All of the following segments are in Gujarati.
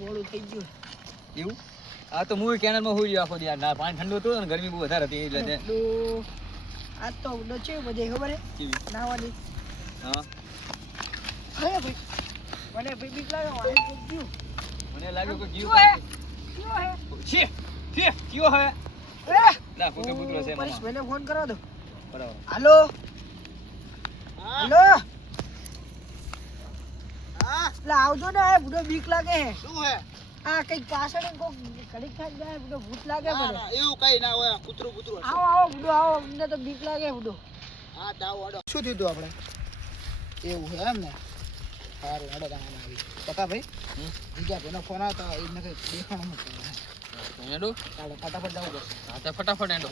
મોડું થઈ ગયું એવું આ તો હું કેનાલમાં હોઈ ગયો આખો દી ના પાણી ઠંડુ હતું અને ગરમી બહુ વધારે હતી એટલે આ તો છે બધે ખબર હે નાવાની હા અરે ભાઈ મને ભાઈ બીક લાગે વાળી થઈ ગયું મને લાગ્યું કે જીવ છે કયો હે ના કૂતરો કૂતરો છે પરેશ ભાઈને ફોન કરો દો બરાબર હાલો હાલો હા લે આવજો ને આ બુડો બીક લાગે હે શું હે આ કઈક પાછળ કોક કડીક ખાઈ જાય બુડો ભૂત લાગે મને એવું કઈ ના હોય કૂતરો કૂતરો આવો બુડો આવો મને તો બીક લાગે બુડો હા દાવ અડો શું થયું તું આપણે એવું હે એમ ને સારું અડો ગાના આવી પકા ભાઈ બીજા કોનો ફોન આવતો એને કઈ દેખાણું નથી એડો ચાલો ફટાફટ જવું પડશે હા તો ફટાફટ એડો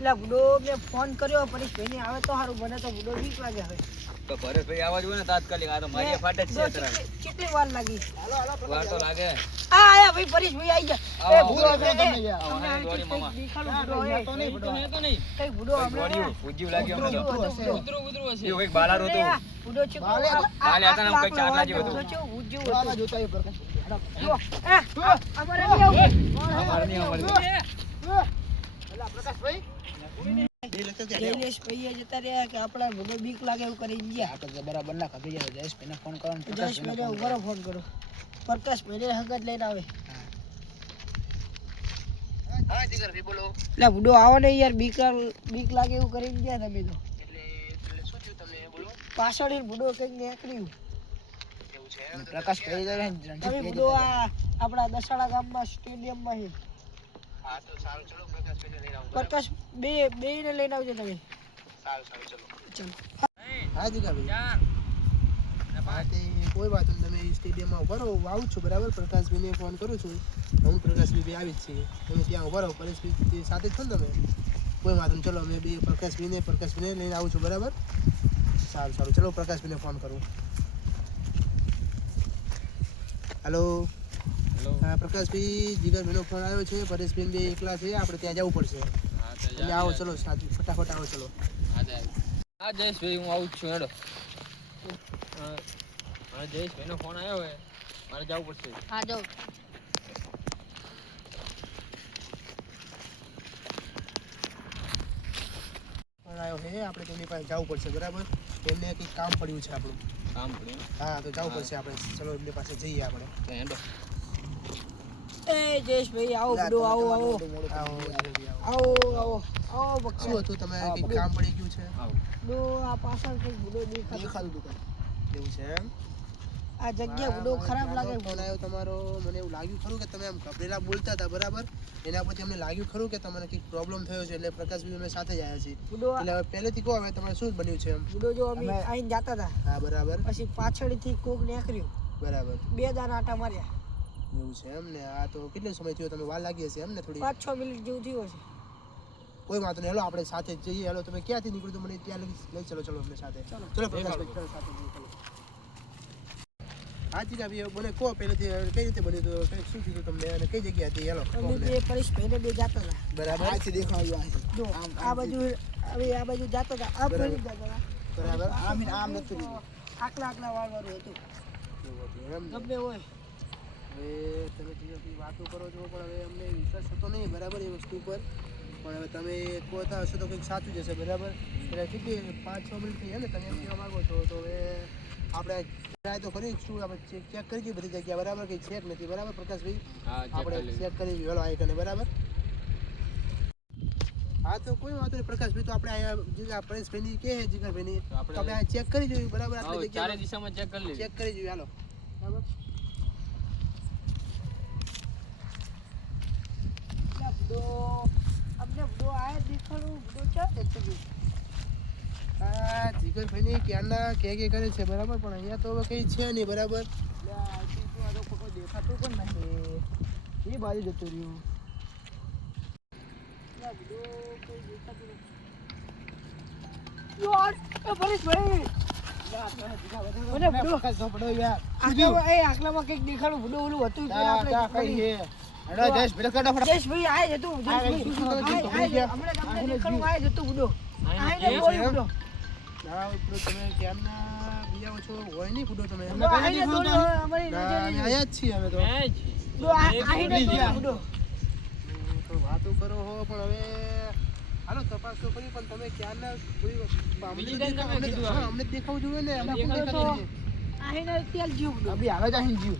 લે બુડો મે ફોન કર્યો પરેશ ભાઈને આવે તો સારું મને તો બુડો બીક લાગે હવે તો પરેશભાઈ આવા જોઈએ ને તાત્કાલિક આ તો મારી ફાટે જ છે તરત કેટલી વાર લાગી હાલો હાલો વાર તો લાગે આ આયા ભાઈ પરેશભાઈ આવી ગયા એ બુડો આવો, અમને દોડી મામા. દેખાડો બુડો હે તો નહીં કઈ બુડો અમને ઉજીવ લાગ્યો અમને તો કૂતરો હશે એવું એક બાલારો હતો બુડો છે બાલે હતા ને કઈ ચાટલા જેવું હતું છે ઉજ્જુ વાલા જોતા એ પ્રકાશ જો અમારે નહીં આવું અમારે નહીં અમારે અલા પ્રકાશભાઈ જયલેશ ભાઈ જતા રહ્યા કે આપણા બુડો બીક લાગે એવું કરી ગયા આપણે બરાબર ના ખબર જાય જયેશ ભાઈને ફોન કરવાનો જયેશ ભાઈને ઉભરો ફોન કરો પ્રકાશ ભાઈને હંગત લઈને આવે હા જીગર ભાઈ બોલો એટલે બુડો આવો ને યાર બીક લાગે એવું કરી ગયા તમે તો એટલે શું થયું તમને બોલો પાછળ બુડો કઈક નીકળ્યું એવું છે પ્રકાશ ભાઈ જાય તમે બુડો આ આપણા દસાડા ગામમાં સ્ટેડિયમમાં છે હા તો સારું ચલો પ્રકાશ ભાઈને લઈને આવો પ્રકાશ બે ને લઈને આવજો તમે સારું ચલો ચલો હા જીગર ભાઈ કોઈ વાત નહીં તમે સ્ટેડિયમમાં ઉભા રહો આવું છું બરાબર પ્રકાશભાઈને ફોન કરું છું હું પ્રકાશભાઈ આવી જ છીએ તમે ત્યાં ઉભા રહો પરેશભાઈ સાથે જ છો ને તમે કોઈ વાત નહીં ચલો અમે બે પ્રકાશભાઈને લઈને આવું છું બરાબર સારું ચલો પ્રકાશભાઈને ફોન કરું હેલો હા પ્રકાશભાઈ જીગરભાઈનો ફોન આવ્યો છે પરેશભાઈ બે એકલા છે આપણે ત્યાં જવું પડશે એટલે આવો ચલો ફટાફટ આવો ચલો હા જયેશભાઈ હું આવું જ છું હેડો હા જયેશભાઈનો ફોન આવ્યો હે મારે જવું પડશે હા જાઓ ફોન આવ્યો હે આપણે તેની પાસે જવું પડશે બરાબર એમને કંઈક કામ પડ્યું છે આપણું કામ પડ્યું હા તો જવું પડશે આપણે ચલો એમની પાસે જઈએ આપણે તો હેડો એ જયેશભાઈ આવો બુડો આવો બક્કા શું હતું તમે કંઈક કામ પડી ગયું છે બુડો આ પાછળ કઈક બુડો દેખાતું દુકાન એવું છે એમ આ જગ્યા બુડો ખરાબ લાગે ફોન આવ્યો તમારો મને એવું લાગ્યું ખરું કે તમે આમ ગભરેલા બોલતા હતા બરાબર એના પછી અમને લાગ્યું ખરું કે તમને કંઈક પ્રોબ્લેમ થયો છે એટલે પ્રકાશભાઈ અમે સાથે જ આવ્યા છીએ બુડો એટલે હવે પહેલેથી કહો હવે તમારે શું બન્યું છે એમ બુડો જો અમે આઈને જાતા હતા હા બરાબર પછી પાછળથી કોક નીકળ્યું બરાબર બે દાના આટા માર્યા એવું છે એમ ને આ તો કેટલો સમય થયો તમે વાર લાગી હશે એમ ને થોડી 5-6 મિનિટ જેવું થયું હશે કોઈ વાંધો નહીં હેલો આપણે સાથે જ જઈએ હેલો તમે ક્યાંથી નીકળ્યું તો મને ત્યાં લઈ ચલો અમને સાથે ચલો પ્રકાશભાઈ ચલો સાથે જઈએ ચલો હા જી ભાઈ મને કહો પહેલેથી કઈ રીતે બન્યું હતું કઈ શું થયું તમને અને કઈ જગ્યા હતી હેલો અમે બે પરેશભાઈને બે જાતા હતા બરાબર આથી દેખાયું જો આ બાજુ જાતા હતા આ ફરી જતા હતા બરાબર આમ નથી લીધું આકલા વાળવાનું હતું એમ ગમે હોય હવે તમે જે વાતો કરો છો પણ હવે અમને વિશ્વાસ થતો નહીં બરાબર એ વસ્તુ પર પણ હવે તમે કહેતા હશો તો કંઈક સાચું જશે બરાબર એટલે કેટલી 5-6 મિનિટ થઈ ને તમે એમ કહેવા માગો છો તો હવે આપણે ટ્રાય તો કરી શું આપણે ચેક કરી જોઈએ બધી જગ્યા બરાબર કંઈ ચેક નથી બરાબર પ્રકાશભાઈ આપણે ચેક કરી જોઈએ હેલો આઈકને બરાબર હા તો કોઈ વાંધો નહીં પ્રકાશભાઈ તો આપણે અહીંયા પરેશભાઈની કે જીગરભાઈની આપણે અહીંયા ચેક કરી જોઈએ બરાબર આપણે ચારે દિશામાં ચેક કરી ચેક કરી જોઈએ હાલો બરાબર અમને બુડો આયા દેખાડું બુડો ચાલે છે હા જીગરભાઈની ક્યારના કે કરે છે બરાબર પણ અહીંયા તો હવે કંઈ છે નહીં બરાબર દેખાતું પણ નથી એ બાજુ જતું રહ્યું આકલામાં કઈક દેખાડું બુડો ઓલું હતું જયેશભાઈ આય જતું ના બુડો તમે ક્યારના બીજા ઓછો હોય નહીં બુડો તમે બુડો આઈને દોડ્યો હવે અમારી ના, નજર અમે નહીં. આયા જ છીએ અમે તો બુડો આઈને દોડ્યો બુડો. તો વાતો કરો હો પણ હવે હાલો તપાસ તો કરી પણ તમે ક્યારના અમને જ દેખાવું જોઈએ ને અમે આઈને તેલ જીવ બુડો. અભી હાલ જ આહીને જીવ